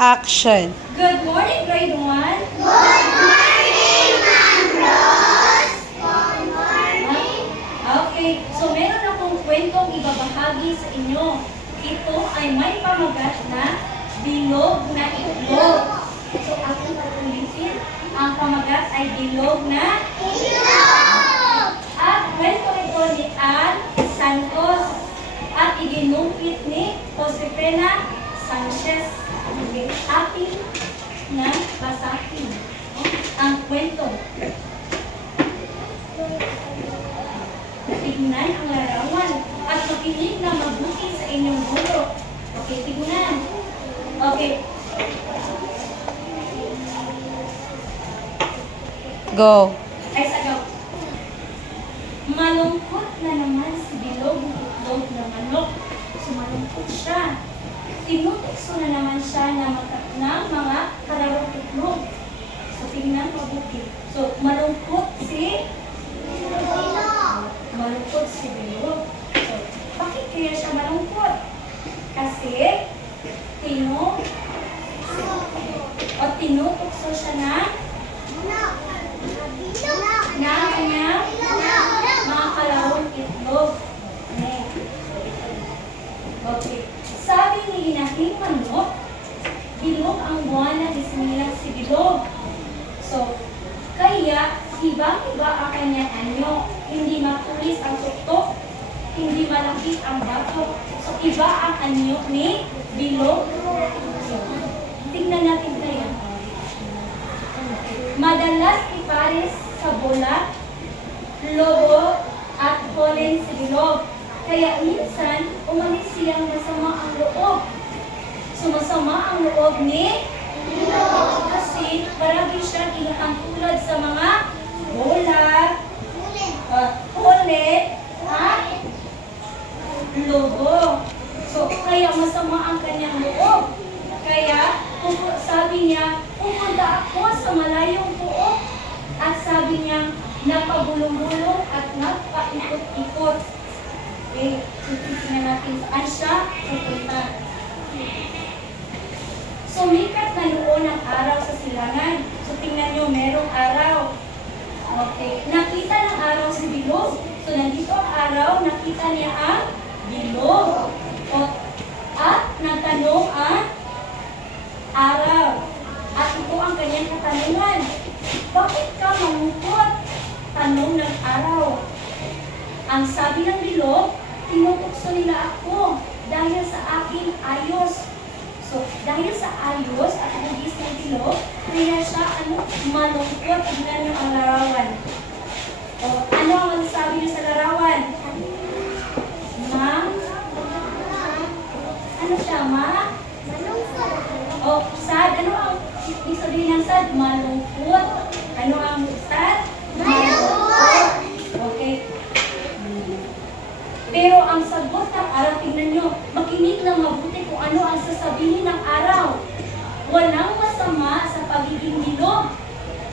Action! Good morning, grade 1. Good morning, Ma'am Rose. Good morning. Okay, so meron akong kwentong ibabahagi sa inyo. Ito ay may pamagat na bilog na itlog. So, aking ulitin. Ang pamagat ay bilog na Itlog. at kwento ito ni Ann Santos at iginumpit ni Josefina Sanchez. Okay, ating na basahin ang kwento. Tignan ang larawan at makinig na mabuti sa inyong guro. Okay, tignan. Okay. Go! Ay, sagaw. Malungkot na naman si Bilog na manok. Sumalungkot siya. Tinutukso na naman siya ng mga kararong itlog. So, tingnan mabuti. So, malungkot si Bilog. So, bakit kaya siya malungkot? Kasi, tinutukso siya na kanyang mga kararong itlog. Okay. Sabi ni Inahing Manok, bilog ang buwan na isinilang si Bilog. So, kaya, ibang-iba ang kanyang anyo. Hindi matulis ang tuktok, hindi malapit ang batok. So, iba ang anyo ni Bilog. So, tingnan natin kaya. Madalas ipares sa bulat, lobo, at holen si Bilog. Kaya minsan, umalis siyang masama ang loob. Sumasama ang loob ni Bilog. Kasi marami siyang inahangtulad sa mga bulat, holen, at lobo. So, kaya masama ang kanyang loob. Kaya, sabi niya, pupunta ako sa malayong puok. At sabi niya, napabulong-bulong at napaikot-ikot. Okay, so tingnan natin saan siya pupunta. Sumikat na noon ang araw sa silangan. So tingnan nyo, merong araw. Okay, nakita ng araw si Bilog. So nandito ang araw, nakita niya ang bilog. At nagtanong ang araw. At ito ang kanyang katanungan. Bakit ka malungkot? Tanong ng araw. Ang sabi ng bilog, tinutukso nila ako dahil sa aking ayos. So, dahil sa ayos at hugis ng bilog, kaya siya malungkot. Tignan niyo ang larawan. O, ano ang sabi niyo sa larawan? Ano siya? Malungkot. O, sad. Ano ang ibig sabihin ng sad? Malungkot. Ano ang sad? Malungkot. Okay. Pero ang sagot ng araw, tingnan nyo, makinig ng mabuti kung ano ang sasabihin ng araw. Walang masama sa pagiging bilog,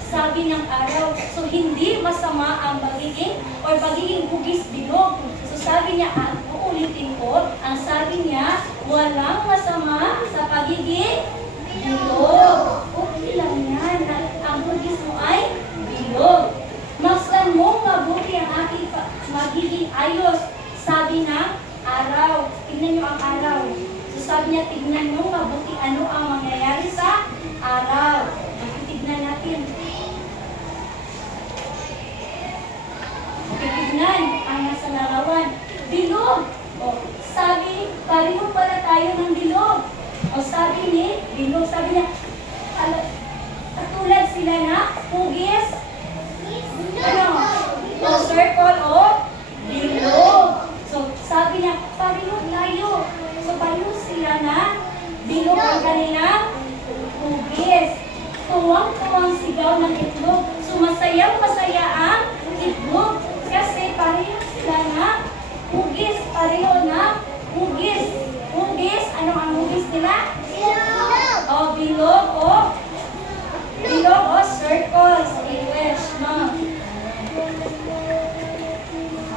sabi ng araw. So, hindi masama ang pagiging hugis bilog. So, sabi niya, uulitin ko, ang sabi niya, walang masama sa pagiging bilog. Okay lang yan. Ang hugis mo ay bilog. Masdan mo mabuti ang aking magiging ayos, sabi ng araw. Tignan nyo ang araw. So sabi niya, tignan nyo mabuti ano ang mangyayari sa araw. Tignan natin. Okay, tignan ang nasa larawan. Bilog. O, sabi, pareho pala tayo ng bilog. O sabi ni Bilog, sabi niya, katulad sila na hugis. Ano? O circle o bilog. So, sabi niya, pareho tayo. So, pareho sila na bilog ang kanilang hugis. Tuwang-tuwang sigaw ng itlog. So, masayang-masaya ang itlog. Kasi pareho sila na hugis. Pareho na hugis. Hugis, ano ang hugis nila? Bilog. O, bilog o circles. English, no?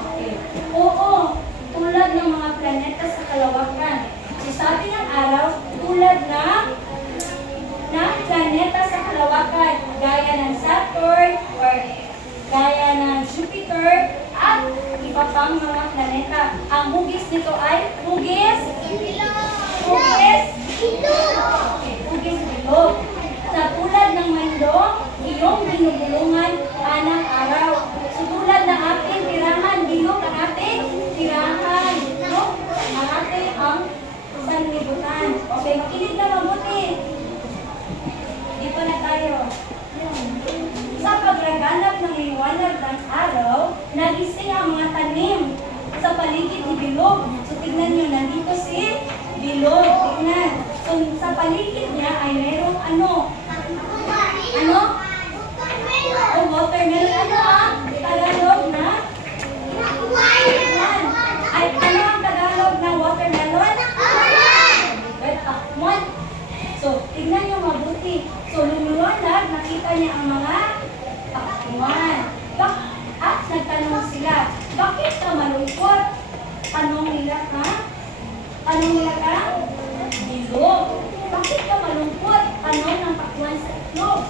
Okay. Oo, tulad ng mga planeta sa kalawakan. So, sabi ng araw, tulad ng Jupiter, at iba pang mga planeta. Ang hugis nito ay hugis hugis hugis bilog. Sa tulad ng mundo, iyong binubulungan anang araw. Sa tulad ng ating tirahan, bilog ang ating tirahan. No? Ang ating ang sanlibutan. Okay, makinig na mabuti. Dito na tayo. Sa paglaganap ng liwanag ng araw, nagising ang mga tanim sa paligid ni Bilog. So, tignan nyo, nandito si Bilog. Tignan. So, sa paligid niya ay merong ano? Ano? O, watermelon. Ano ang Tagalog na? Yan. Ay, ano ang Tagalog ng watermelon? Pakwan. So, tignan nyo mabuti. So, lumiwanag, nakita niya ang mga pakwan. At nagtanong sila, bakit ka malungkot? Tanong nila, ha? Tanong nila ka? Bilog. Bakit ka malungkot? Tanong ng pakwan sa itlog.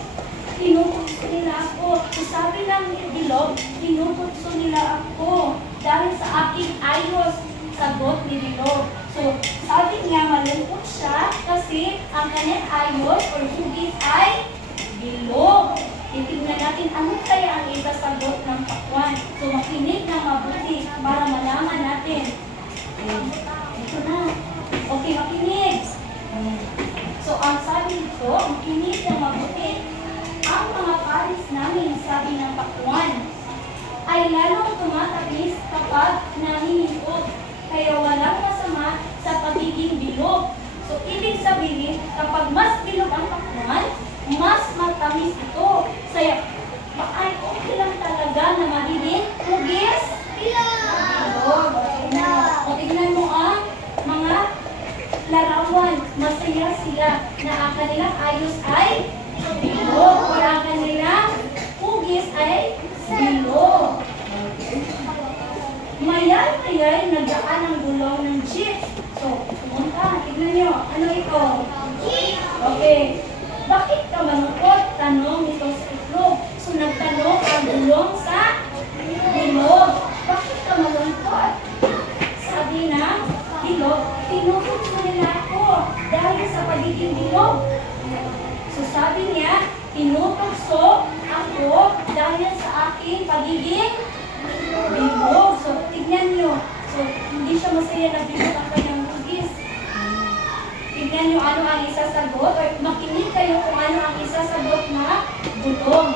Tinutugso nila ako. So, sabi ng Bilog, tinutugso nila ako. Dahil sa aking ayos, sagot ni Bilog. So, sabi niya, malungkot siya kasi ang kanyang ayos or hugis ay bilog. Titignan natin ano kaya ang isasagot ng pakwan. So, makinig na mabuti para malaman natin. Ito na. Okay, makinig. So, ang sabi dito, makinig na mabuti. Ang mga paris namin, sabi ng pakwan, ay lalong tumatapis kapag nahihigot. Kaya walang masama sa pagiging bilog. So, ibig sabihin, kapag mas bilog ang pakwan, mas matamis ito. Kaya, ay okay lang talaga na magiging hugis. Bilog. O, tignan mo ang mga larawan. Masaya sila na ang kanilang ayos ay bilog. O ang kanilang hugis ay bilog. Mayay-mayay nagdaan ang gulong ng jeep. So, pumunta. Tignan nyo. Ano ito? Okay. Bakit ka malungkot? Tanong nito sa itlog. So, nagtanong ang gulong sa bilog. Bakit ka malungkot? Sabi ng bilog, tinutugso nila ako dahil sa pagiging bilog. So, sabi niya, tinutugso ako dahil sa aking pagiging bilog. So, tignan nyo. So, hindi siya masaya na bilog ang kanyang hugis. Tignan nyo ano ang isasagot or makinig kayo kung ano ang isasagot na bulong.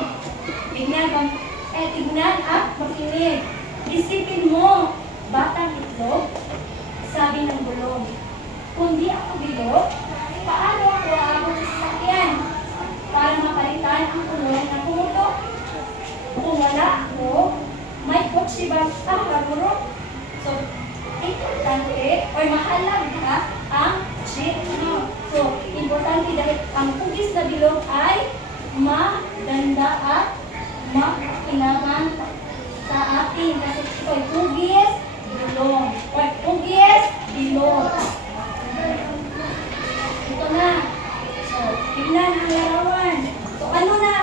Tignan at makinig. Isipin mo, batang itlog, sabi ng bulong. Kung di ako bilog, paano ako aabot sa sasakyan para mapalitan ang kulong na pumutok? Kung wala ako, may kotse ba harurot? So, importante or mahalaga ang jeep. No? So, importante dahil ang hugis na bilog ay maganda at makakailangan sa atin. Kasi ito ay hugis bilog. Or hugis bilog. Ito na. So, tignan ang larawan. So, ano na?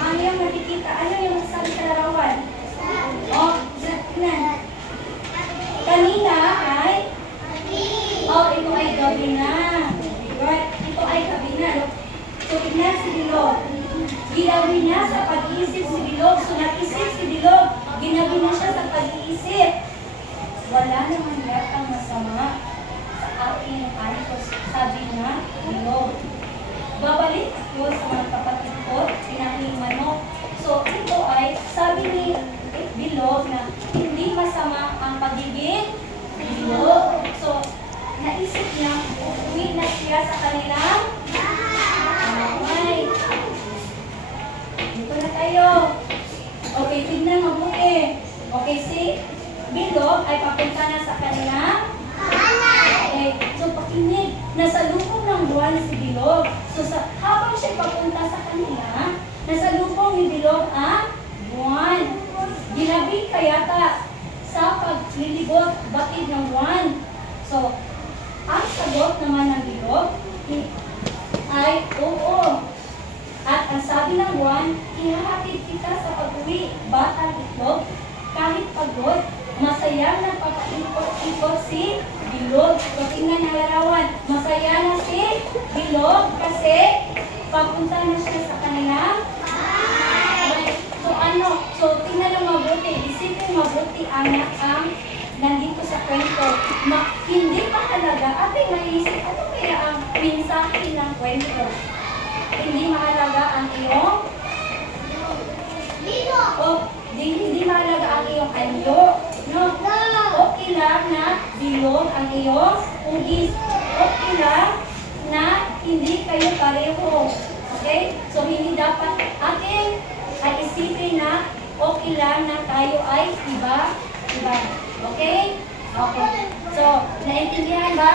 Ang iyong nakikita. Ano yung nasabi sa larawan? Oh, tignan. Kanina ay ito ay gabi na. Right? Ito ay gabi na. So, tignan si Bilog. Ginabi niya sa pag-iisip si Bilog. So, nag-isip si Bilog. Ginabi na siya sa pag-iisip. Wala naman yatang masama sa aking ayos, sabi niya, Bilog. Babalik ako sa mga kapatid ko, pinahing manok. So, ito ay, sabi ni Bilog na hindi masama ang pagiging bilog. So, naisip niya, uuwi na siya sa kanilang bahay. Dito na tayo. Okay, tignan mabuti. Okay, si Bilog ay papunta na sa kanilang okay. So, pakinig. Nasa lubong ng buwan si Bilog. So, habang siya papunta sa kanila, nasa lubong ni Bilog ang buwan. Ginabi kayata sa paglilibot batid ng buwan. So, ang sagot naman ng Bilog ay oo. At ang sabi sabi ng Juan, ihahatid kita sa pag-uwi, bata itlog, kahit pagod, masaya na papaikot-ikot si Bilog. So, tingnan ang larawan. Masaya na si Bilog kasi papunta na siya sa kanilang bahay. So, ano? So, tingnan lang mabuti. Isipin mabuti anak ang nandito sa kwento. Hindi pa halaga. Ating maiisip, ano kaya ang mensahe ng kwento? Hindi mahalaga ang iyong Lino. hindi mahalaga ang iyong anyo. No? Okay lang na bilog ang iyong hugis. Okay lang na hindi kayo pareho. Okay? So, hindi dapat ating ay isipin na okay lang na tayo ay iba. Okay? Okay. So, naintindihan ba?